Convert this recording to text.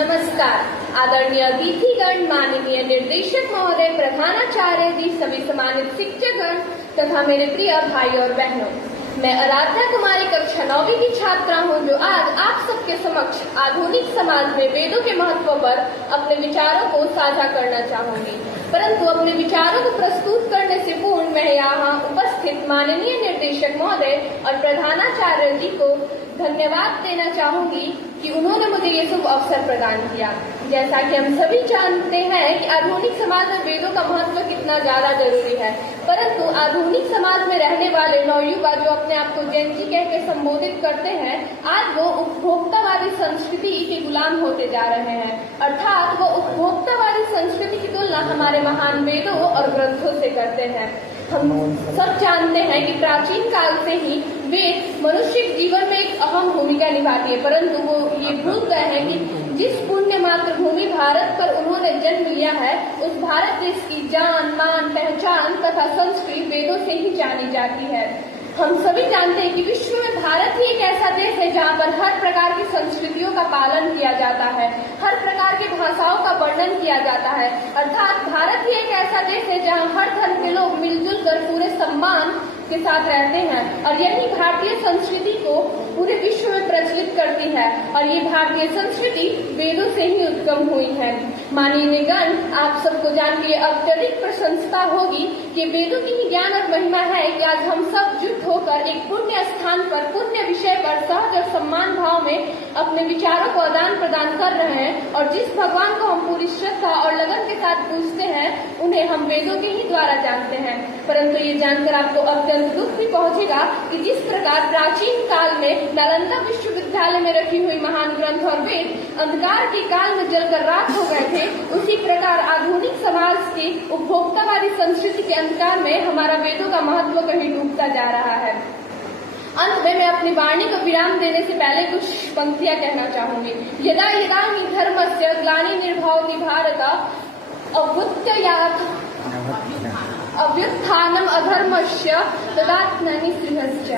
नमस्कार। आदरणीय अतिथिगण, माननीय निर्देशक महोदय, प्रधानाचार्य जी, सभी सम्मानित शिक्षकगण तथा मेरे प्रिय भाई और बहनों, मैं आराध्या कुमारी कक्षा 9वीं की छात्रा हूँ, जो आज आप सबके समक्ष आधुनिक समाज में वेदों के महत्व पर अपने विचारों को साझा करना चाहूंगी। परंतु अपने विचारों को प्रस्तुत करने से पूर्व मैं यहाँ उपस्थित माननीय निर्देशक महोदय और प्रधानाचार्य जी को धन्यवाद देना चाहूंगी कि उन्होंने मुझे ये शुभ अवसर प्रदान किया। जैसा कि हम सभी जानते हैं कि आधुनिक समाज में वेदों का महत्व कितना ज्यादा जरूरी है, परंतु आधुनिक समाज में रहने वाले नवयुवा जो अपने आप को जेन जी कह के संबोधित करते हैं, आज वो उपभोक्तावादी संस्कृति के गुलाम होते जा रहे हैं। अर्थात वो उपभोक्तावादी संस्कृति की तुलना हमारे महान वेदों और ग्रंथों से करते हैं। हम सब जानते हैं कि प्राचीन काल से ही वेद मनुष्य के जीवन में एक अहम भूमिका निभाती है, परंतु वो ये भूल गए हैं कि जिस पुण्य मातृभूमि भारत पर उन्होंने जन्म लिया है, उस भारत देश की जान, मान, पहचान तथा संस्कृति वेदों से ही जानी जाती है। हम सभी जानते हैं कि विश्व में भारत ही एक ऐसा देश है जहाँ पर हर प्रकार की संस्कृतियों का पालन किया जाता है, हर प्रकार की भाषाओं का वर्णन किया जाता है। अर्थात भारत ही एक ऐसा देश है जहाँ हर धर्म के लोग मिलजुल कर पूरे सम्मान के साथ रहते हैं, और यही भारतीय संस्कृति को पूरे विश्व में प्रचलित करती है। और ये भारतीय संस्कृति वेदों से ही उत्पन्न हुई है। माननीय गण, आप सबको जान के अत्यधिक प्रशंसा होगी कि वेदों की ही ज्ञान और महिमा है कि आज हम सब जुट होकर एक पुण्य स्थान पर, पुण्य विषय पर सहज और सम्मान भाव में अपने विचारों को आदान प्रदान कर रहे हैं। और जिस भगवान को हम पूरी श्रद्धा और लगन के साथ पूजते हैं, उन्हें हम वेदों के ही द्वारा जानते हैं। परंतु ये जानकर आपको अत्यंत दुख भी पहुंचेगा कि जिस प्रकार प्राचीन काल में नालंदा विश्वविद्यालय में रखी हुई महान ग्रंथ और वेद अंधकार के काल में जलकर राख हो गए थे, उसी प्रकार आधुनिक समाज की उपभोक्तावादी संस्कृति के अंधकार में हमारा वेदों का महत्व कहीं डूबता जा रहा है। अंत में मैं अपनी वाणी को विराम देने से पहले कुछ पंक्तियां कहना चाहूंगी। यदा यदा हि धर्मस्य ग्लानिर्भवति भारत अभ्युत्थानम् अधर्मस्य तदात्मनि सिंहस्य।